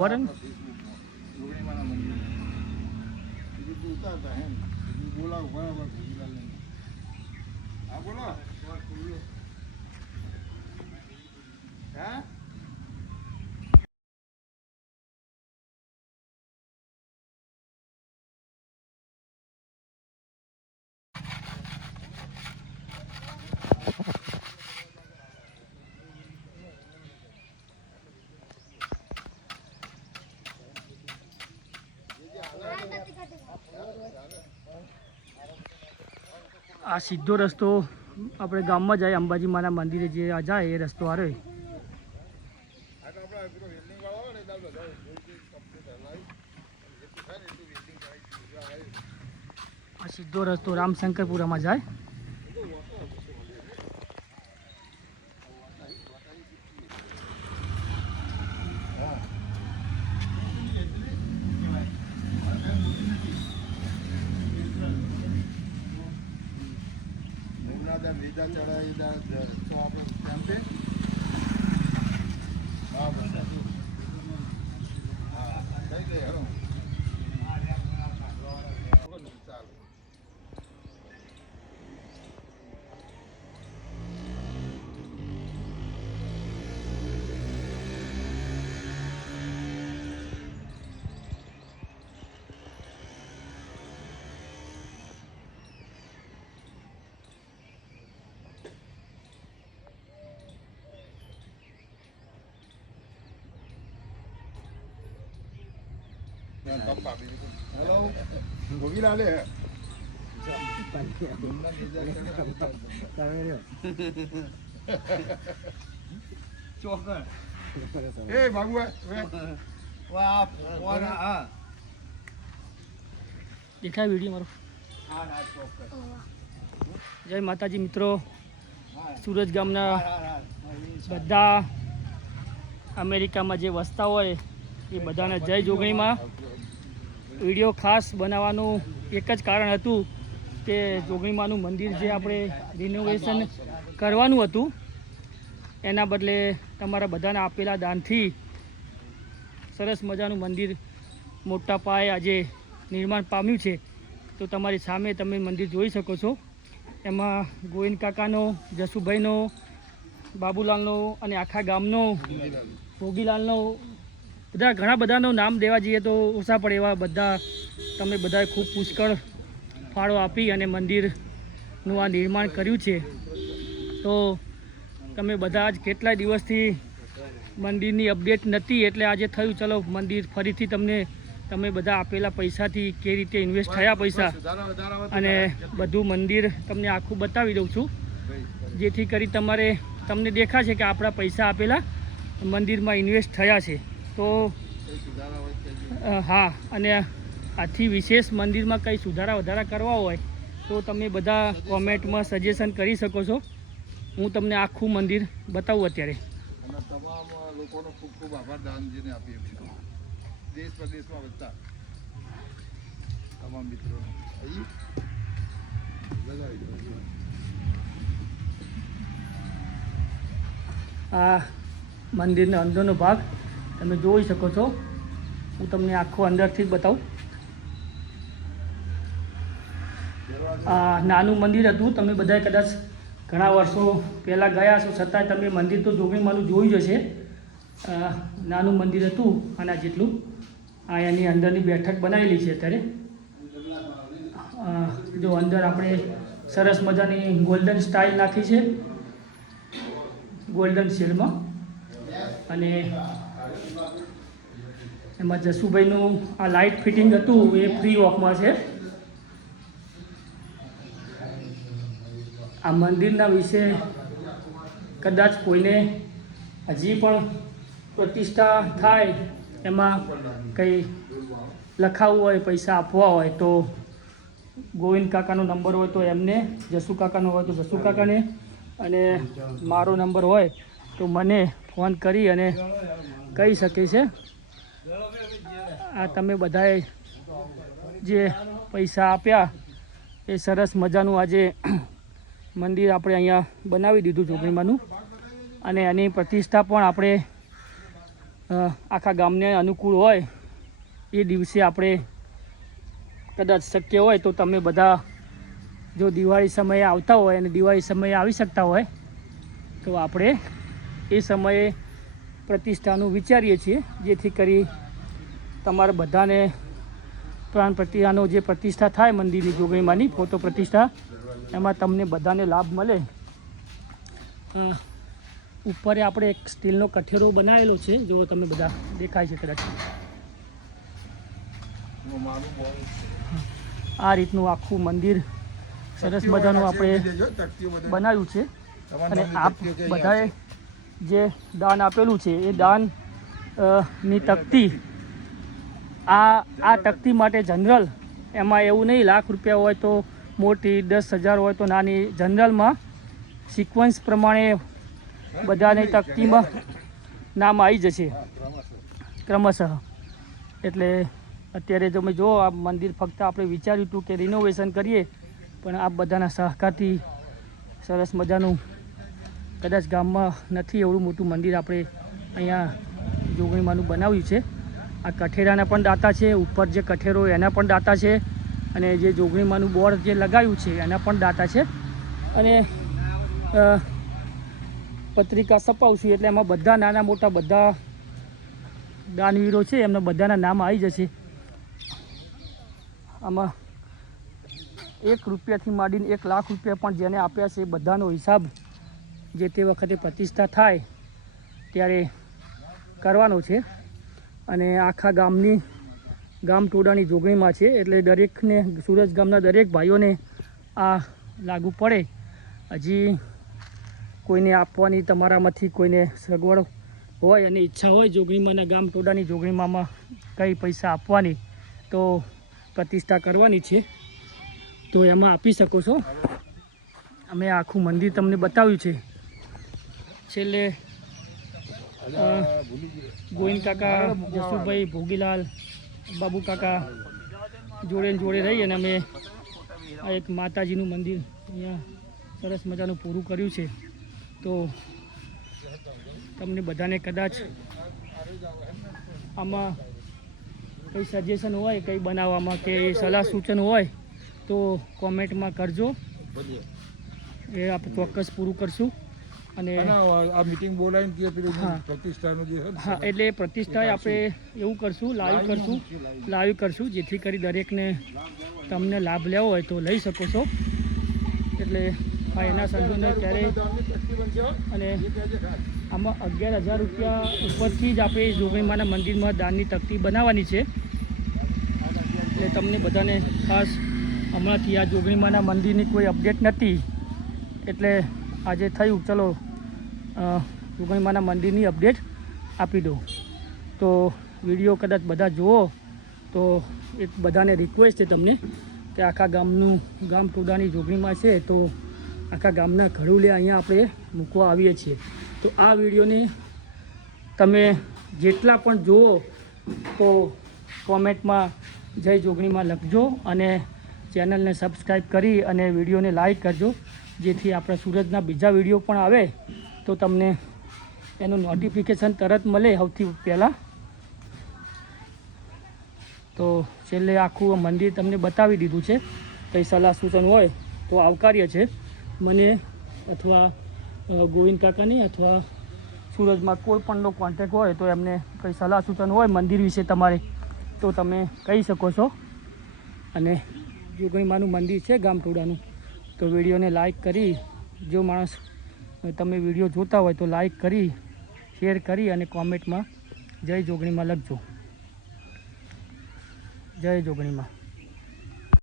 વરણ હે ને બીજું બોલાવ બરાબર ભોગીલાલને હા બોલો હા આ સીધો રસ્તો આપણે ગામમાં જાય અંબાજી માના મંદિરે જે જાય, એ રસ્તો આવે આ સીધો રસ્તો રામશંકરપુરામાં વેલ્ડિંગ વાળો આવે ને એટલે બધા જોઈ કમ્પ્લીટ હલાવી જેટલું થાય ને એટલું વેલ્ડિંગ કરાવી આ સીધો રસ્તો રામશંકરપુરામાં જાય નિમનાદાર લીધા ચડાવી દા તો આપણે કેમ છે. હા હા થઈ ગઈ હેલો. લીધા ચડાવી એ દેખાય વીડિયો મારો. જય માતાજી મિત્રો. સુરત ગામના બધા અમેરિકામાં જે વસતા હોય એ બધાને જય જોગણીમાં. વીડિયો ખાસ બનાવવાનું એક જ કારણ હતું કે જોગણીમાનું મંદિર જે આપણે રિનોવેશન કરવાનું હતું, એના બદલે તમારા બધાને આપેલા દાનથી સરસ મજાનું મંદિર મોટા પાયે આજે નિર્માણ પામ્યું છે. તો તમારી સામે તમે મંદિર જોઈ શકો છો. એમાં ગોવિંદ કાકાનો, જસુભાઈનો, બાબુલાલનો અને આખા ગામનો, ભોગીલાલનો બધા ઘણા બધાનું નામ દેવા જઈએ તો ઓછા પડે એવા બધા તમે બધાએ ખૂબ પુષ્કળ ફાળો આપી અને મંદિરનું આ નિર્માણ કર્યું છે. તો તમે બધા જ કેટલાય દિવસથી મંદિરની અપડેટ નથી એટલે આજે થયું, ચલો મંદિર ફરીથી તમને, તમે બધા આપેલા પૈસાથી કે રીતે ઇન્વેસ્ટ થયા પૈસા અને બધું મંદિર તમને આખું બતાવી દઉં છું. જેથી કરી તમારે, તમને દેખાશે કે આપણા પૈસા આપેલા મંદિરમાં ઇન્વેસ્ટ થયા છે. તો હા અને આથી વિશેષ મંદિરમાં કંઈ સુધારા વધારા કરવા હોય તો તમે બધા કોમેન્ટમાં સજેશન કરી શકો છો. હું તમને આખું મંદિર બતાવું અત્યારે. તમામ લોકોનો ખૂબ ખૂબ આભાર દાન જેને દેશ પ્રદેશમાં બધા તમામ મિત્રો. અહીં લગાવી દો આ મંદિરનો અંદરનો ભાગ તમે જોઈ શકો છો. હું તમને આખો અંદરથી જ બતાવું. આ નાનું મંદિર હતું. તમે બધાએ કદાચ ઘણા વર્ષો પહેલાં ગયા છો છતાં તમે મંદિર તો જોગણીમાનું જોયું જ હશે. નાનું મંદિર હતું આના જેટલું. આ એની અંદરની બેઠક બનાવેલી છે અત્યારે. જો અંદર આપણે સરસ મજાની ગોલ્ડન સ્ટાઇલ નાખી છે. ગોલ્ડન શેડમાં અને એમાં જસુભાઈનું આ લાઇટ ફિટિંગ હતું, એ ફ્રી ઓફમાં છે. આ મંદિરના વિશે કદાચ કોઈને હજી પણ પ્રતિષ્ઠા થાય, એમાં કંઈ લખાવવું હોય, પૈસા આપવા હોય, તો ગોવિંદ કાકાનો નંબર હોય, તો એમને, જસુ કાકાનો હોય, તો જસુ કાકાને, અને મારો નંબર હોય, તો મને ફોન કરી અને કહી શકે છે. આ તમે બધાએ જે પૈસા આપ્યા, એ સરસ મજાનું આજે મંદિર આપણે અહીંયા બનાવી દીધું ચોકડીમાંનું અને એની પ્રતિષ્ઠા પણ આપણે આખા ગામને અનુકૂળ હોય, એ દિવસે આપણે કદાચ શક્ય હોય તો તમે બધા જો દિવાળી સમયે આવતા હોય અને દિવાળી સમયે આવી શકતા હોય, તો આપણે એ સમયે પ્રતિષ્ઠાનું વિચારીએ છીએ જેથી કરી તમારા બધાને પ્રાણ પ્રતિષ્ઠાનો જે પ્રતિષ્ઠા થાય મંદિરની જોગણીમાંની ફોટો પ્રતિષ્ઠા એમાં તમને બધાને લાભ મળે. ઉપર આપણે એક સ્ટીલનો કઠેરો બનાવેલો છે જો તમે બધા દેખાય છે કદાચ. આ રીતનું આખું મંદિર સરસ મજાનું આપણે બનાવ્યું છે. અને આપ બધાએ જે દાન આપેલું છે, એ દાનની તકતી, આ આ તકતી માટે જનરલ એમાં એવું નહીં, લાખ રૂપિયા હોય તો મોટી, દસ હજાર હોય તો નાની, જનરલમાં સિક્વન્સ પ્રમાણે બધાની તકતીમાં નામ આવી જશે. ક્રમશઃ. એટલે અત્યારે તમે જો આ મંદિર ફક્ત આપણે વિચાર્યું હતું કે રિનોવેશન કરીએ, પણ આ બધાના સહકારથી સરસ મજાનું કદાચ ગામમાં નથી એવડું મોટું મંદિર આપણે અહીંયા જોગણીમાંનું બનાવ્યું છે. આ કઠેરાના પણ દાતા છે, ઉપર જે કઠેરો એના પણ દાતા છે અને જે જોગણીમાંનું બોર્ડ જે લગાવ્યું છે એના પણ દાતા છે. અને પત્રિકા છપાવશું એટલે એમાં બધા નાના મોટા બધા દાનવીરો છે, એમના બધાના નામ આવી જશે. આમાં એક રૂપિયાથી માંડીને એક લાખ રૂપિયા પણ જેને આપ્યા છે એ બધાનો હિસાબ જે તે વખતે પ્રતિષ્ઠા થાય ત્યારે કરવાનો છે. અને આખા ગામની, ગામ ટોડાની જોગણીમાં છે. એટલે દરેકને સુરત ગામના દરેક ભાઈઓને આ લાગુ પડે. હજી કોઈને આપવાની તમારામાંથી કોઈને સગવડ હોય અને ઈચ્છા હોય જોગણીમાંના ગામ ટોડાની જોગણીમાં કઈ પૈસા આપવાની, તો પ્રતિષ્ઠા કરવાની છે. તો એમાં આપી શકો છો. અમે આખું મંદિર તમને બતાવ્યું છે. છેલ્લે ગોવિંદ કાકા જસુભાઈ ભોગીલાલ, બાબુ કાકા જોડે જોડે રહી અને અમે આ એક માતાજીનું મંદિર અહીંયા સરસ મજાનું પૂરું કર્યું છે. તો તમને બધાને કદાચ આમાં કંઈ સજેશન હોય, કંઈ બનાવવામાં કે સલાહ સૂચન હોય, તો કોમેન્ટમાં કરજો. એ આપણે ચોક્કસ પૂરું કરશું. અને આ- મીટિંગ બોલાવીને કે પેલું હા. પ્રતિષ્ઠાનું જે હા એટલે પ્રતિષ્ઠા આપણે એવું કરશું લાઈવ કરશું. લાઈવ? કરશું જેથી કરી દરેકને તમને લાભ લેવો હોય તો લઈ શકો છો. એટલે હા એના સંજોને હો. અને. આમાં અગિયાર હજાર રૂપિયા ઉપરથી જ આપણે જોગણીમાના મંદિરમાં દાનની તકતી બનાવવાની છે. એટલે તમને બધાને ખાસ હમણાંથી આ જોગણીમાના મંદિરની કોઈ અપડેટ નથી. એટલે આજે થયું. ચલો જોગણીમાના મંદિરની અપડેટ આપી દો તો વીડિયો કદાચ બધા જુઓ, તો એક બધાને રિક્વેસ્ટ છે તમને કે આખા ગામનું, ગામ ટોડાની જોગણીમાં છે, તો આખા ગામના ઘડુલે અહીંયા આપણે મૂકવા આવીએ છીએ. તો આ વિડીયોને તમે જેટલા પણ જુઓ, તો કોમેન્ટમાં જય જોગણીમાં લખજો અને ચેનલને સબસ્ક્રાઈબ કરી અને વિડીયોને લાઈક કરજો. જેથી આપણા સુરતના બીજા વીડિયો પણ આવે તો તમને એનું નોટિફિકેશન તરત મળે સૌથી પહેલાં. તો છેલ્લે આખું મંદિર તમને બતાવી દીધું છે. કંઈ સલાહ સૂચન હોય તો આવકાર્ય છે. મને અથવા ગોવિંદ કાકાની અથવા સુરજમાં કોઈ પણનો કોન્ટેક હોય તો એમને કંઈ સલાહ સૂચન હોય મંદિર વિશે તમારે તો તમે કહી શકો છો. અને જોગણીમાનું મંદિર છે ગામટોડાનું. તો વિડીયોને લાઈક કરી, જો માણસ તમે વીડિયો જોતા હોય તો લાઈક કરી, શેર કરી અને કોમેન્ટમાં જય જોગણીમાં લખજો. જય જોગણીમાં.